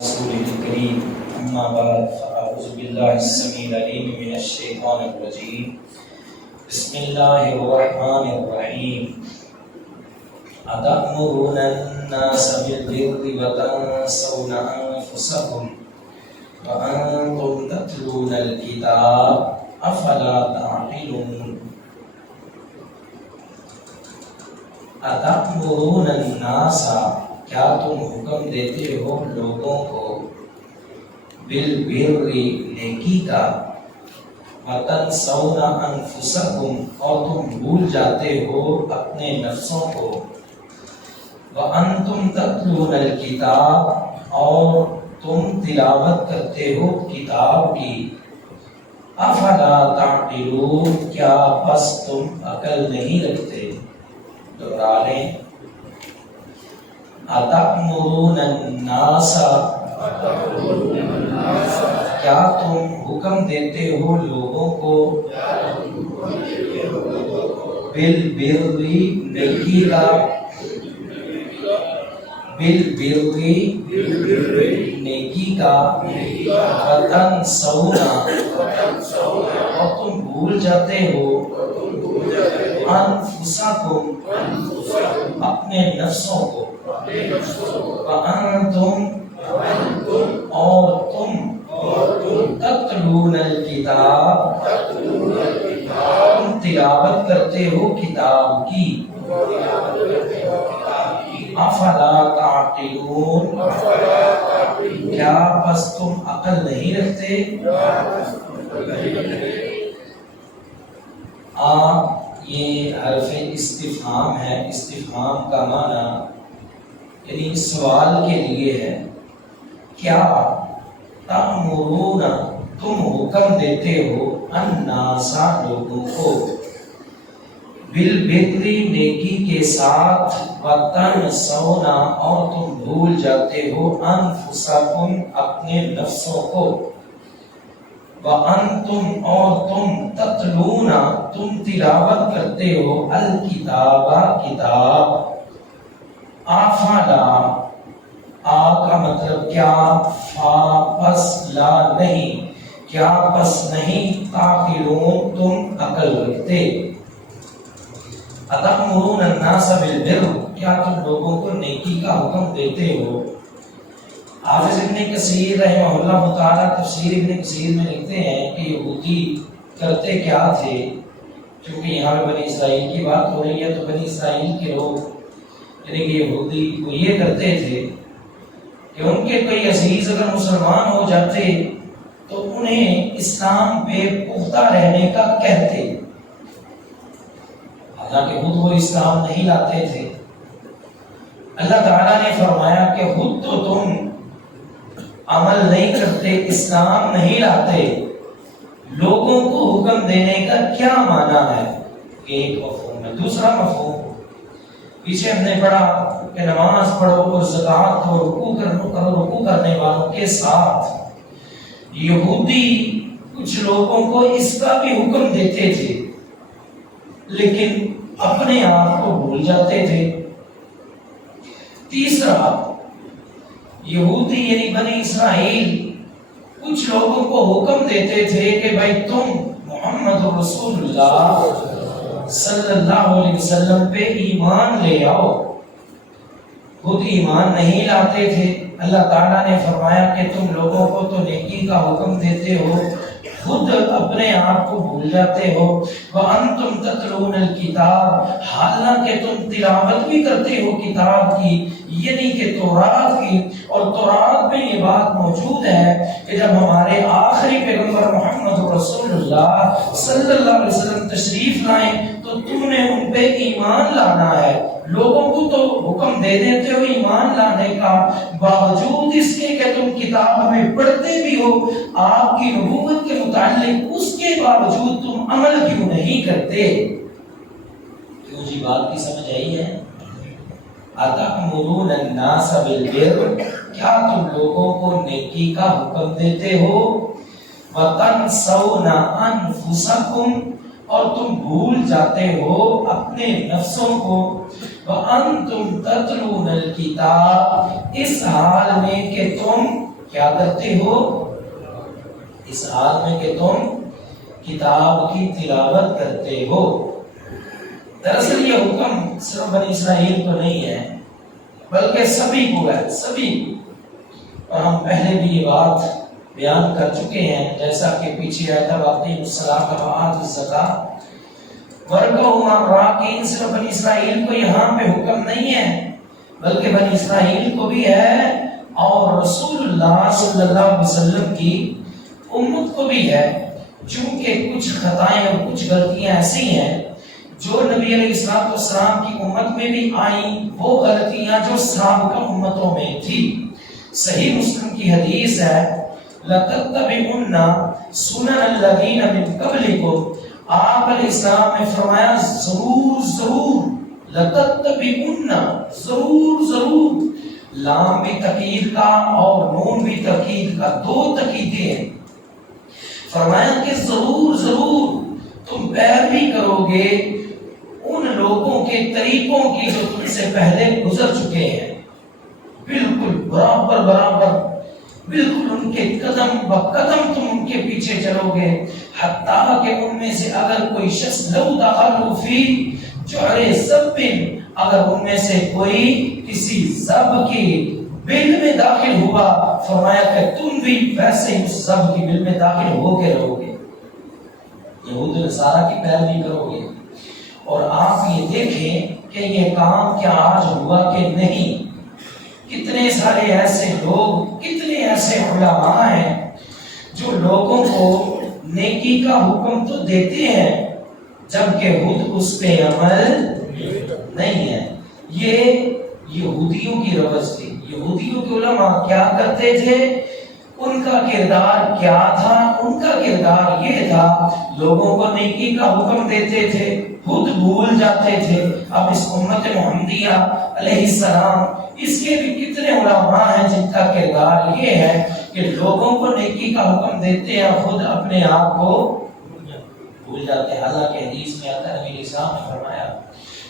رسوله الكريم أما بعد فأعوذ بالله السميع العليم من الشيطان الرجيم بسم الله الرحمن الرحيم أتأمرون الناس بالبر وتنسون أنفسكم وأنتم تتلون الكتاب أفلا تعقلون أتأمرون الناس کیا تم حکم دیتے ہو لوگوں کو بالبر نیکی کا وتنسون انفسکم اور تم بھول جاتے ہو اپنے نفسوں کو وانتم تتلون الکتاب اور تم تلاوت کرتے ہو کتاب کی افلا تعقلون کیا بس تم عقل نہیں رکھتے دوہرا لیں اتأمرون الناس کیا تم حکم دیتے ہو لوگوں کو بالبر نیکی کا بالبر نیکی کا وتنسون اور تم بھول جاتے ہو انفسکم اپنے نفسوں کو وَأَنْتُمْ اور تم تتلون الکتاب تم تلاوت کرتے ہو کتاب کی افلا تعقلون کیا بس تم عقل نہیں رکھتے یہ حرف استفہام ہے استفہام کا معنی یعنی سوال کے لیے ہے کیا تأمرون تم حکم دیتے ہو الناس لوگوں کو بالبر نیکی کے ساتھ وتنسون اور تم بھول جاتے ہو انفسکم اپنے نفسوں کو وانتم اور تم تتلون تم تلاوت کرتے ہو الکتاب کتاب افلا آ کا مطلب کیا فا پس لا نہیں کیا پس نہیں تعقلون تم عقل رکھتے اتأمرون الناس بالبر کیا تم لوگوں کو نیکی کا حکم دیتے ہو حافظ ابن کثیر رحمہ اللہ تعالی تفسیر ابن کثیر میں لکھتے ہیں کہ یہودی کرتے کیا تھے کیونکہ یہاں پہ بنی اسرائیل کی بات ہو رہی ہے تو بنی اسرائیل کے لوگ یعنی کہ یہودی وہ یہ کرتے تھے کہ ان کے کوئی عزیز اگر مسلمان ہو جاتے تو انہیں اسلام پہ پختہ رہنے کا کہتے حالانکہ خود وہ اسلام نہیں لاتے تھے اللہ تعالیٰ نے فرمایا کہ خود تو تم عمل نہیں کرتے اسلام نہیں لاتے لوگوں کو حکم دینے کا کیا معنی ہے ایک مفہوم ہے دوسرا مفہوم پیچھے ہم نے پڑھا کہ نماز پڑھو اور زکوٰۃ اور رکوع کرنے والوں کے ساتھ یہودی کچھ لوگوں کو اس کا بھی حکم دیتے تھے لیکن اپنے آپ کو بھول جاتے تھے تیسرا یہودی یعنی بنی اسرائیل کچھ لوگوں کو حکم دیتے تھے کہ بھائی تم محمد رسول اللہ صلی اللہ علیہ وسلم پہ ایمان لے آؤ خود ایمان نہیں لاتے تھے اللہ تعالیٰ نے فرمایا کہ تم لوگوں کو تو نیکی کا حکم دیتے ہو خود اپنے آپ کو بھول جاتے ہو وَأَنْتُمْ تَتْلُونَ الْكِتَابَ حالانکہ تم تلاوت بھی کرتے ہو کتاب کی یعنی کہ تورات کی اور تورات میں یہ بات موجود ہے کہ جب ہمارے آخری پیغمبر محمد رسول اللہ صلی اللہ علیہ وسلم تشریف لائیں تو تم نے ان پہ ایمان لانا ہے لوگوں کو تو حکم دے دیتے ہو ایمان لانے کا باوجود اس کے کہ تم کتاب میں پڑھتے بھی ہو آپ کی نبوت کے متعلق اس کے باوجود تم عمل کیوں نہیں کرتے کیوں جی بات کی سمجھ آئی ہے اتأمرون الناس بالبر کیا تم لوگوں کو نیکی کا حکم دیتے ہو وتنسون انفسکم اور تم بھول جاتے ہو اپنے نفسوں کو وَأَنْتُمْ تَتْلُونَ الْكِتَابَ اس حال میں کہ تم کیا کرتے ہو؟ اس حال میں کہ تم کتاب کی تلاوت کرتے ہو۔ دراصل یہ حکم صرف بنی اسرائیل کو نہیں ہے بلکہ سبھی کو ہے، سبھی کو۔ اور ہم پہلے بھی یہ بات بیان کر چکے ہیں، جیسا کہ پیچھے آیا تھا واقعی الصلاۃ وآتوا الزکاۃ وارکعوا مع الراکعین، صرف بنی اسرائیل کو یہاں پہ حکم نہیں ہے بلکہ بنی اسرائیل کو بھی ہے اور رسول اللہ صلی اللہ علیہ وسلم کی امت کو بھی ہے، چونکہ کچھ خطائیں اور کچھ غلطیاں ایسی ہیں جو نبی علیہ السلام کی امت میں بھی آئیں، وہ غلطیاں جو سابقہ امتوں میں تھی۔ صحیح مسلم کی حدیث ہے لَتَتَّبِعُنَّ سُنَنَ الَّذِينَ مِن قَبْلِكُمْ، آپ علیہ السلام نے فرمایا ضرور ضرور، لَتَتَّبِعُنَّ ضرور ضرور، لام بھی تاکید کا اور نون بھی تاکید کا، دو تاکیدیں ہیں۔ فرمایا کہ ضرور ضرور تم پیروی کرو گے ان لوگوں کے طریقوں کی جو تم سے پہلے گزر چکے ہیں، بالکل برابر برابر، بالکل ان کے قدم بقدم تم ان کے پیچھے چلو گے، حتیٰ کہ ان میں سے اگر کوئی شخص لو دخلوا فی جحر ضب، اگر ان میں سے کوئی کسی ضب کی بل میں داخل ہوا، فرمایا کہ تم بھی ویسے ہی اس ضب کی بل میں داخل ہو کے رہو گے، یہود و نصارہ کی پیروی کرو گے۔ اور آپ یہ دیکھیں کہ یہ کام کیا آج ہوا کہ نہیں، کتنے سارے ایسے لوگ، کتنے ایسے علماء ہیں جو لوگوں کو نیکی کا حکم تو دیتے ہیں جبکہ خود اس پہ عمل نہیں ہے۔ یہ یہودیوں کی روش تھی۔ یہودیوں کے علماء کیا کرتے تھے؟ ان کا کردار کیا تھا؟ ان کا کردار یہ تھا لوگوں کو نیکی کا حکم دیتے تھے، خود بھول جاتے تھے۔ اب اس امت محمدیہ علیہ السلام، اس کے بھی کتنے علماء ہیں جن کا کردار یہ ہے کہ لوگوں کو نیکی کا حکم دیتے ہیں، خود اپنے آپ کو بھول جاتے ہیں۔ حالانکہ حدیث میں آتا ہے نبی اسلام نے فرمایا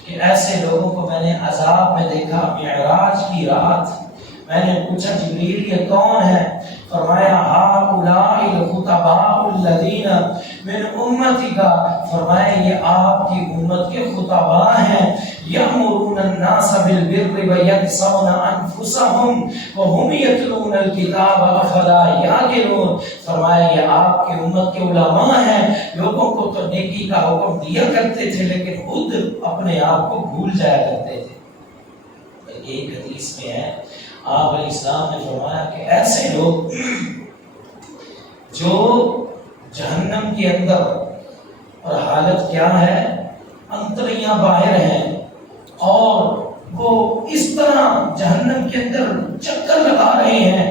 کہ ایسے لوگوں کو میں نے عذاب میں دیکھا معراج کی رات۔ میں نے پوچھا جبریل یہ کون ہے؟ فرمایا ہؤلاء الخطباء الذین من امتی کا، فرمایا یہ آپ کی امت کے خطباء ہیں، یأمرون الناس بالبر وینسون انفسهم وهم یتلون الکتاب افلا یعقلون، فرمایا یہ آپ کی امت کے علماء ہیں، لوگوں کو تو نیکی کا حکم دیا کرتے تھے لیکن خود اپنے آپ کو بھول جایا کرتے تھے۔ ایک حدیث میں ہے آپ علیہ السلام نے فرمایا کہ ایسے لوگ جو جہنم کے اندر، اور حالت کیا ہے، انتڑیاں باہر ہیں، اور وہ اس طرح جہنم کے اندر چکر لگا رہے ہیں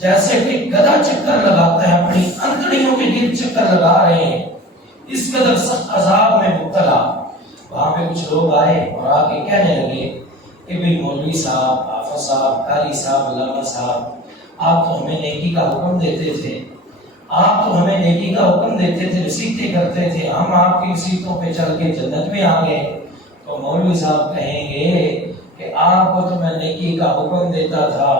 جیسے کہ گدھا چکر لگاتا ہے، اپنی انتڑیوں کے گرد چکر لگا رہے ہیں، اس قدر سخت عذاب میں مبتلا۔ وہاں پہ کچھ لوگ آئے اور آ کے کہنے لگے کہ بھئی مولوی صاحب، حافظ صاحب، قاری صاحب، علامہ صاحب، آپ تو ہمیں نیکی کا حکم دیتے تھے، آپ تو ہمیں نیکی کا حکم دیتے تھے، نصیحتیں کرتے تھے، ہم آپ کی نصیحتوں پہ چل کے جنت میں آ گئے۔ تو مولوی صاحب کہیں گے کہ آپ کو تو میں نیکی کا حکم دیتا تھا،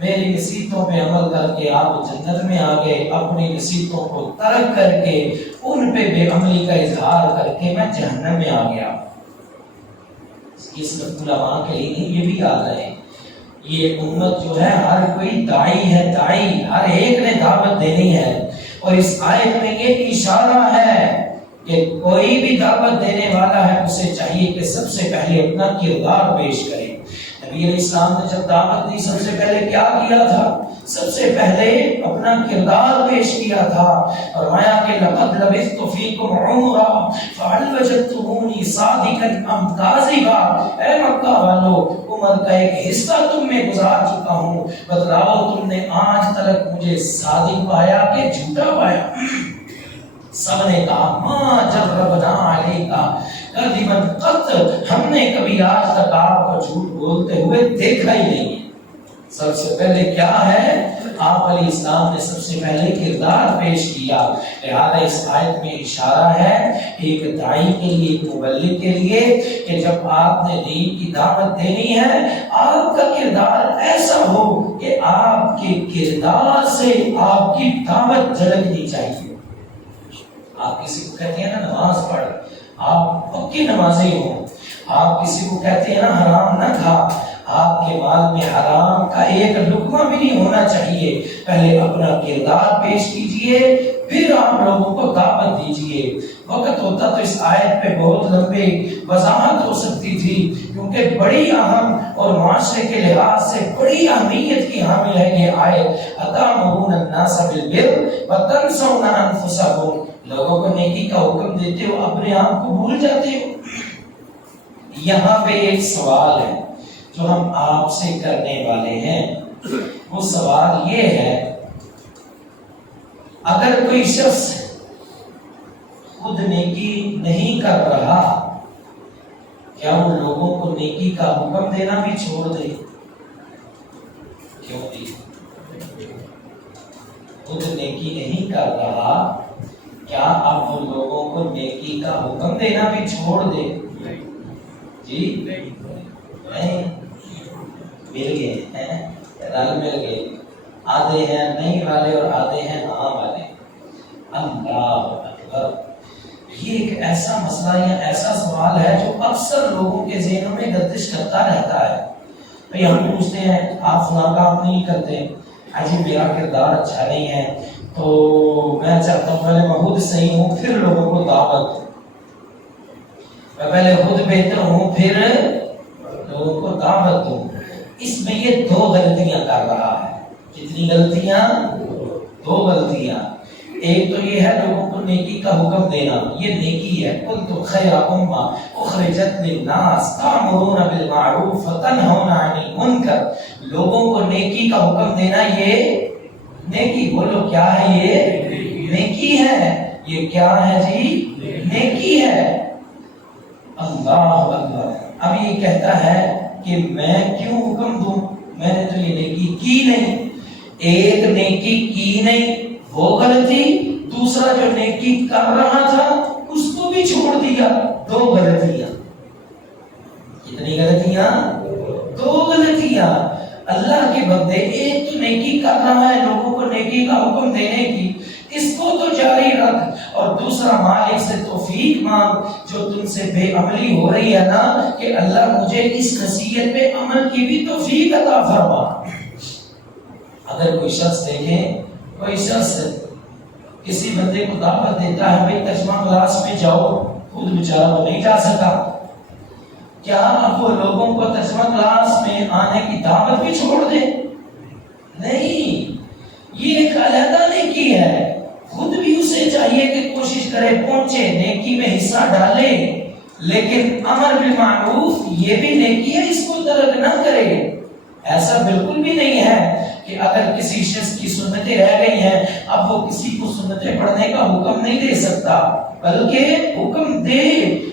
میری نصیحتوں پہ عمل کر کے آپ جنت میں آ گئے، اپنی نصیحتوں کو ترک کر کے ان پہ بے عملی کا اظہار کر کے میں جہنم میں آ گیا۔ اس علماء کے لیے نہیں، یہ بھی یاد رہے، یہ امت جو ہے ہر کوئی داعی ہے، داعی ہر ایک نے دعوت دینی ہے، اور اس آیت میں یہ اشارہ ہے کہ کوئی بھی دعوت دینے والا ہے اسے چاہیے کہ سب سے پہلے اپنا کردار پیش کرے۔ نبی علیہ السلام نے جب دعوت دی سب سے پہلے کیا کیا تھا؟ سب سے پہلے اپنا کردار پیش کیا تھا۔ فرمایا کہ لقد لبثت فیکم عمرا فهل وجدتمونی صادقا ام کاذبا، اے مکہ والو عمر کا ایک حصہ تم میں گزار چکا ہوں، بتلاؤ تم نے آج تک مجھے صادق پایا کہ جھوٹا پایا؟ سب نے کہا ما جربنا علیکا کذبا قط، ہم نے کبھی آج تک آپ کو جھوٹ بولتے ہوئے دیکھا ہی نہیں۔ سب سے پہلے کیا ہے؟ آپ علیہ السلام نے سب سے پہلے کردار پیش کیا. لہذا اس آیت میں اشارہ ہے ایک داعی کے لیے، ایک مبلغ کے لیے، کہ جب آپ نے دین کی دعوت دینی ہے آپ کا کردار ایسا ہو کہ آپ کے کردار سے آپ کی دعوت جھلکنی چاہیے. آپ کسی کو کہتے ہیں نا نماز پڑھ، آپ پکی نمازی ہوں. آپ کسی کو کہتے ہیں نا حرام نہ کھا، آپ کے مال میں حرام کا ایک لقمہ بھی نہیں ہونا چاہیے. پہلے اپنا کردار پیش کیجئے، پھر آپ لوگوں کو دعوت دیجئے. وقت ہوتا تو اس آیت پہ بہت لمبی وضاحت ہو سکتی تھی، کیونکہ بڑی اہم اور معاشرے کے لحاظ سے بڑی اہمیت کی حامل ہے یہ آیت. اتامرون الناس بالبر وتنسون انفسکم، لوگوں کو نیکی کا حکم دیتے ہو اپنے آپ کو بھول جاتے ہو. یہاں پہ ایک سوال ہے جو ہم آپ سے کرنے والے ہیں. وہ سوال یہ ہے، اگر کوئی شخص خود نیکی نہیں کر رہا، کیا وہ لوگوں کو نیکی کا حکم دینا بھی چھوڑ دے؟ کیوں بھی خود نیکی نہیں کر رہا، کیا اب وہ لوگوں کو نیکی کا حکم دینا بھی چھوڑ دے؟ جی نہیں، مل گئے ہیں، رل مل گئے. آدھے ہیں نہیں والے اور آدھے ہیں ہاں والے. اللہ اکبر. یہ ایک ایسا مسئلہ یا ایسا سوال ہے جو اکثر لوگوں کے ذہنوں میں گردش کرتا رہتا ہے. بھئی ہم پوچھتے ہیں آپ فلاں کام نہیں کرتے، اجی میرا کردار اچھا نہیں ہے تو میں چاہتا ہوں پہلے میں خود صحیح ہوں پھر لوگوں کو دعوت، میں پہلے خود بہتر ہوں پھر لوگوں کو دعوت دوں. اس میں یہ دو غلطیاں کر رہا ہے. کتنی غلطیاں؟ دو غلطیاں. ایک تو یہ ہے لوگوں کو نیکی کا حکم دینا، یہ نیکی ہے. کنتم خیر امہ اخرجت للناس تأمرون بالمعروف وتنہون عن المنکر، لوگوں کو نیکی کا حکم دینا یہ نیکی. بولو کیا ہے؟ یہ نیکی ہے. یہ کیا ہے جی؟ نیکی ہے. اللہ اکبر. اب یہ کہتا ہے کہ میں کیوں حکم دوں، میں نے تو یہ نیکی کی نہیں. ایک نیکی کی نہیں وہ غلطی، دوسرا جو نیکی کر رہا تھا اس کو بھی چھوڑ دیا. دو غلطیاں. کتنی غلطیاں؟ دو غلطیاں. اللہ کے بندے ایک تو نیکی کر رہا ہے، لوگوں کو نیکی کا حکم دینے کی، اس کو تو جاری رکھ، اور دوسرا مالک سے توفیق مانگ جو تم سے بے عملی ہو رہی ہے نا، کہ اللہ مجھے اس نصیحت پہ عمل کی بھی توفیق عطا فرما. اگر کوئی شخص دیکھیں، کوئی شخص کسی بندے کو دعوت دیتا ہے بھئی ترجمہ کلاس میں جاؤ، خود بیچارہ وہ نہیں جا سکا، کیا اب وہ لوگوں کو ترجمہ کلاس میں آنے کی دعوت بھی چھوڑ دے؟ نہیں. یہ ایک علیحدہ نیکی ہے. خود بھی اسے چاہیے کہ کوشش کرے پہنچے، نیکی میں حصہ ڈالے، لیکن امر بالمعروف یہ بھی نیکی ہے، اس کو ترک نہ کرے. ایسا بالکل بھی نہیں ہے کہ اگر کسی شخص کی سنتیں رہ گئی ہیں اب وہ کسی کو سنتیں پڑھنے کا حکم نہیں دے سکتا، بلکہ حکم دے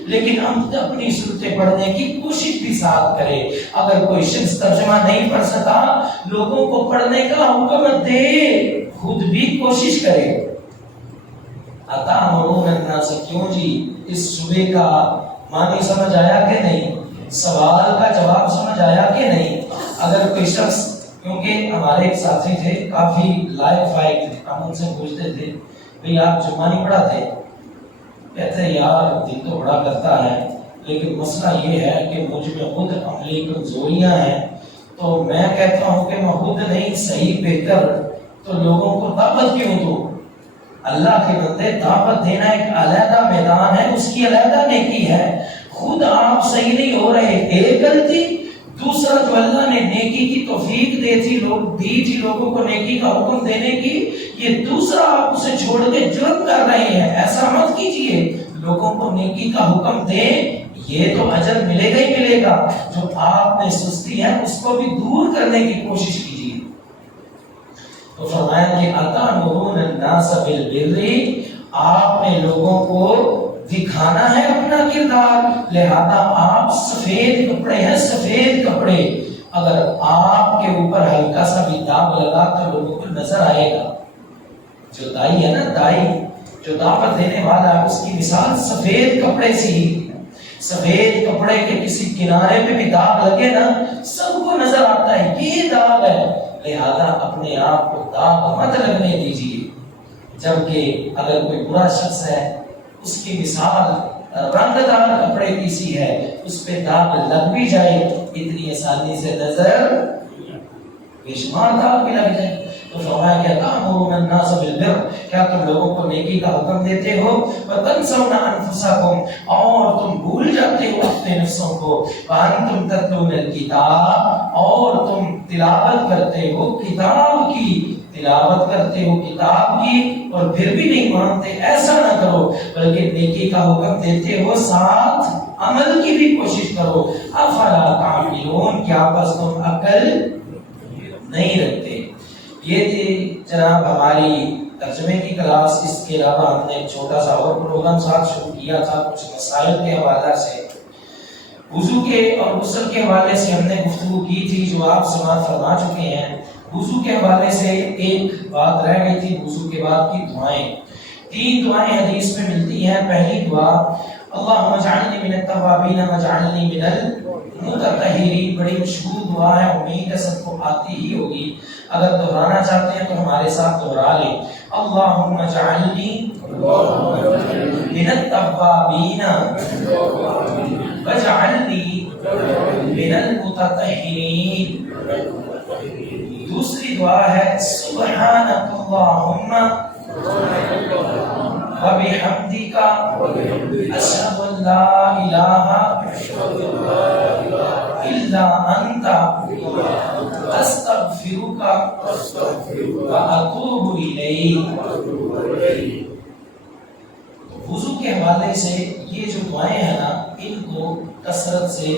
لیکن ہم اپنی سنتیں پڑھنے کی کوشش بھی ساتھ کرے. اگر کوئی شخص ترجمہ نہیں پڑھ سکا، لوگوں کو پڑھنے کا حکم دے، خود بھی کوشش کرے. اتامرون الناس، کیوں جی؟ اس صبح کا معنی سمجھ آیا کہ نہیں؟ سوال کا جواب سمجھ آیا کہ نہیں؟ اگر کوئی شخص، کیونکہ ہمارے ایک ساتھی تھے کافی لائف فائق تھے، ہم ان سے پوچھتے تھے بھئی آپ جمعہ نہیں پڑھاتے؟ کہتے ہیں یار دل تو بڑا کرتا ہے لیکن مسئلہ یہ ہے کہ مجھ میں خود عملی کمزوریاں ہیں، تو میں کہتا ہوں کہ میں خود نہیں صحیح بہتر تو لوگوں کو دعوت کیوں دوں؟ اللہ کے بندے، دعوت دینا ایک علیحدہ میدان ہے، اس کی علیحدہ نیکی ہے. خود آپ صحیح نہیں ہو رہے، ایک غلطی. دوسرا جو اللہ نے نیکی کی توفیق دی تھی لوگوں کو نیکی کا حکم دینے کی، یہ دوسرا آپ اسے چھوڑ کے جرم کر رہے ہیں. ایسا مت کیجئے. لوگوں کو نیکی کا حکم دیں، یہ تو اجر ملے گا ہی ملے گا. جو آپ نے سستی ہے اس کو بھی دور کرنے کی کوشش کیجئے. تو فرمایا کہ اتامرون الناس بالبر، آپ نے لوگوں کو دکھانا ہے اپنا کردار، لہذا آپ سفید کپڑے ہیں، سفید کپڑے اگر آپ کے اوپر ہلکا سا بھی داغ لگا تو لوگوں کو نظر آئے گا. جو دائی ہے نا، دائی جو دعوت دینے والا ہے، اس کی مثال سفید کپڑے سے ہی. سفید کپڑے کے کسی کنارے پہ بھی داغ لگے نا، سب کو نظر آتا ہے یہ داغ ہے. لہذا اپنے آپ کو داغ مت لگنے دیجیے. جبکہ اگر کوئی برا شخص ہے، اس کی مثال رنگ دار کپڑے کی سی ہے، اس پہ داغ لگ بھی جائے اتنی آسانی سے نظر بے شمار داغ بھی لگ جائے. تو فرمایا کہ تأمرون الناس بالبر، کیا تم لوگوں کو نیکی کا حکم دیتے ہو، وتنسون انفسکم، اور تم بھول جاتے ہو اپنے نفسوں کو، وانتم تتلون الکتاب، اور تم تلاوت کرتے ہو کتاب کی، تلاوت کرتے ہو کتاب کی اور پھر بھی نہیں مانتے. ایسا نہ کرو، بلکہ نیکی کا حکم دیتے ہو ساتھ عمل کی بھی کوشش کرو. افلا تعقلون، کیا بس تم عقل نہیں رکھتے. یہ تھی جناب ہماری ترجمے کی کلاس. اس کے علاوہ ہم نے ایک چھوٹا سا اور پروگرام ساتھ شروع کیا تھا کچھ مسائل کے حوالے سے. وضو کے اور غسل کے حوالے سے ہم نے گفتگو کی تھی جو آپ سماعت فرما چکے ہیں. وضو کے حوالے سے ایک بات رہ گئی تھی، وضو کے بعد کی دعائیں. 3 دعائیں حدیث میں ملتی ہیں. پہلی دعا اللہم اجعلنی من التوابین واجعلنی من المتطہرین، بڑی مشہور دعا ہے، امید ہے سب کو آتی ہی ہوگی. اگر دہرانا چاہتے ہیں تو ہمارے ساتھ دہرا لیں. اللہم اجعلنی من التوابین واجعلنی من المتطہرین. دوسری دعا ہے سبحانک اللہم وبحمدک اشہد ان لا الہ الا انت استغفرک واتوب الیک. وضو کے حوالے سے یہ جو دعائیں ہیں نا، ان کو کثرت سے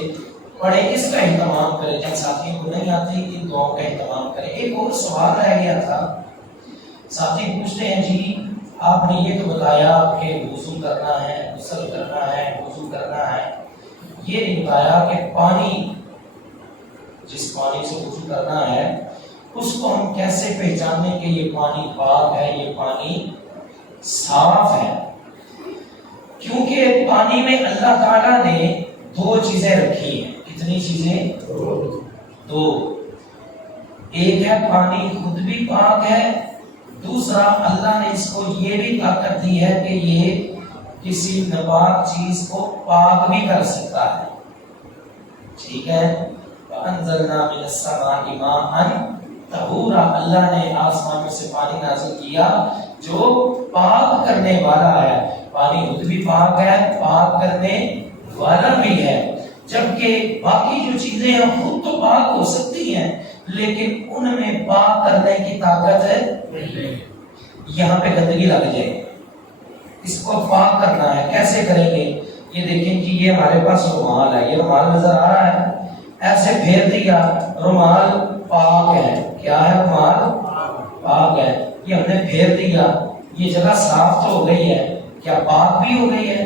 پڑھیں، اس کا اہتمام کریں. جن ساتھیوں کو نہیں آتی ان دعاؤں کا اہتمام کریں. ایک اور سوال رہ گیا تھا، ساتھی پوچھتے ہیں جی آپ نے یہ تو بتایا کہ وضو کرنا ہے، غسل کرنا ہے، وضو کرنا ہے، یہ نہیں بتایا کہ پانی، جس پانی سے وضو کرنا ہے اس کو ہم کیسے پہچانیں کہ یہ پانی پاک ہے، یہ پانی صاف ہے. کیونکہ پانی میں اللہ تعالیٰ نے 2 چیزیں رکھی ہیں. کتنی چیزیں؟ 2. ایک ہے پانی خود بھی پاک ہے، دوسرا اللہ نے اس کو یہ بھی طاقت دی ہے کہ یہ کسی ناپاک چیز کو پاک بھی کر سکتا ہے. ٹھیک ہے. وَأَنزَلْنَا مِنَ السَّمَاءِ مَاءً طَهُورًا، اللہ نے آسمان سے پانی نازل کیا جو پاک کرنے والا ہے. پانی خود بھی پاک ہے، پاک کرنے والا بھی ہے. جبکہ باقی جو چیزیں ہیں خود تو پاک ہو سکتی ہیں لیکن ان میں پاک کرنے کی طاقت ہے. یہاں پہ گندگی لگ جائے، اس کو پاک کرنا ہے، کیسے کریں گے؟ یہ دیکھیں کہ یہ ہمارے پاس رومال ہے، یہ رومال نظر آ رہا ہے، ایسے پھیر دیا، رومال پاک ہے. کیا ہے؟ رومال پاک ہے. یہ ہم نے پھیر دیا، یہ جگہ صاف تو ہو گئی ہے، کیا پاک بھی ہو گئی ہے؟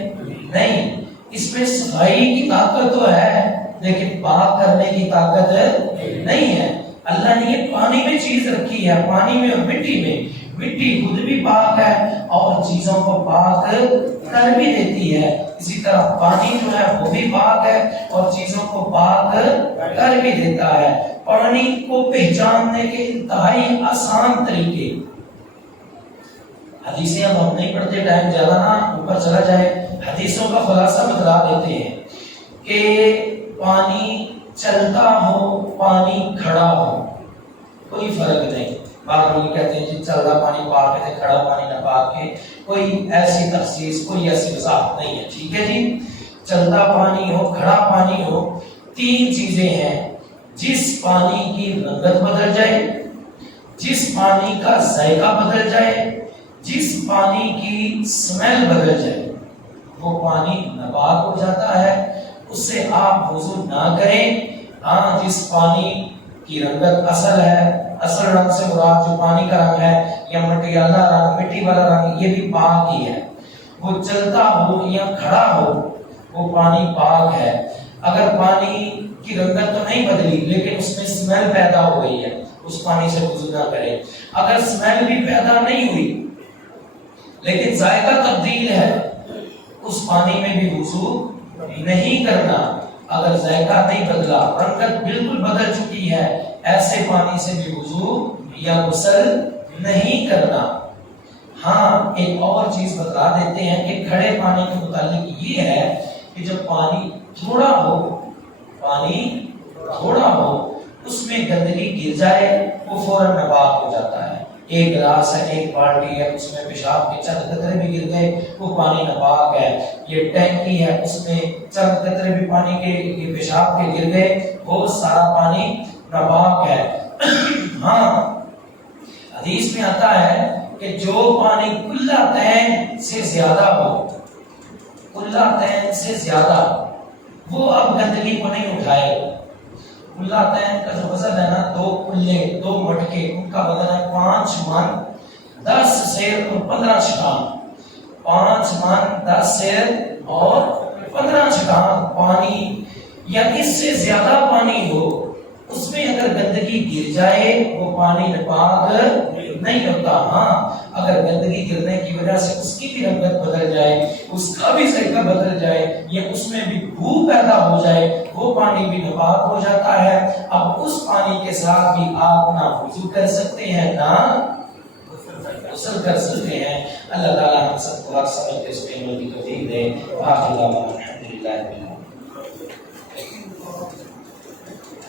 نہیں. اس میں صفائی کی طاقت تو ہے لیکن پاک کرنے کی طاقت نہیں ہے. اللہ نے یہ پانی میں چیز رکھی ہے، پانی میں اور مٹی میں. مٹی خود بھی پاک ہے اور چیزوں کو پاک کر بھی دیتی ہے. اسی طرح پانی جو ہے وہ بھی پاک ہے اور چیزوں کو پاک کر بھی دیتا ہے. پانی کو پہچاننے کے انتہائی آسان طریقے. حدیثیں اب ہم نہیں پڑھتے، ٹائم زیادہ نہ اوپر چلا جائے. حدیثوں کا خلاصہ بتلا دیتے ہیں کہ پانی چلتا ہو، پانی کھڑا ہو، کوئی فرق نہیں. بعض لوگ کہتے ہیں جی چلتا پانی پاک ہے، کھڑا پانی نہ پاک ہے. کوئی ایسی تخصیص، کوئی ایسی وضاحت نہیں ہے. ٹھیک ہے جی. چلتا پانی ہو، کھڑا پانی ہو، 3 چیزیں ہیں. جس پانی کی رنگت بدل جائے، جس پانی کا ذائقہ بدل جائے، جس پانی کی اسمیل بدل جائے، وہ پانی ناپاک ہو جاتا ہے. اس سے آپ وضو نہ کریں. ہاں، جس پانی کی رنگت اصل ہے، اصل رنگ سے مراد جو پانی کا رنگ ہے یا مٹی والا رنگ، مٹی والا رنگ، یہ بھی پاک ہی ہے. وہ چلتا ہو یا کھڑا ہو وہ پانی پاک ہے. اگر پانی کی رنگت تو نہیں بدلی لیکن اس میں اسمیل پیدا ہو گئی ہے، اس پانی سے وضو نہ کرے۔ اگر اسمیل بھی پیدا نہیں ہوئی لیکن ذائقہ تبدیل ہے، اس پانی میں بھی وضو نہیں کرنا۔ اگر ذائقہ نہیں بدلا، رنگت بالکل بدل چکی ہے، ایسے پانی سے بھی وضو یا غسل نہیں کرنا۔ ہاں ایک اور چیز بتا دیتے ہیں کہ کھڑے پانی کے متعلق یہ ہے کہ جب پانی تھوڑا ہو اس میں گندگی گر جائے وہ فوراً ناپاک ہو جاتا ہے۔ ایک گلاس ہے، ایک بالٹی ہے، اس میں پیشاب کے چند قطرے بھی گر گئے وہ پانی ناپاک ہے۔ یہ ٹینکی ہے، اس میں چند قطرے بھی پانی کے پیشاب کے گر گئے وہ سارا پانی ناپاک ہے۔ ہاں حدیث میں آتا ہے کہ جو پانی کلاتین سے زیادہ وہ اب گندگی کو نہیں اٹھائے گا۔ کلاتین کا جو وزن ہے نا، 2 کلے 2 مٹکے، ان کا وزن ہے 5 من 10 سیر اور 15 شکام۔ 5 من 10 سیر اور 15 شکام پانی یا اس سے زیادہ پانی ہو، اس میں اگر گندگی گر جائے وہ پانی ناپاک نہیں ہوتا۔ ہاں اگر گندگی گرنے کی وجہ سے اس کی بھی رنگت بدل جائے، اس کا بھی ذائقہ بدل جائے یا اس میں بھی بو پیدا ہو جائے وہ پانی بھی ناپاک ہو جاتا ہے۔ اب اس پانی کے ساتھ بھی آپ نہ وضو کر سکتے ہیں نہ غسل کر سکتے ہیں۔ اللہ تعالی ہم سب کو حق سمجھ کے اس پہ عمل کی توفیق دے۔ آخر دعوانا الحمدللہ رب العالمین۔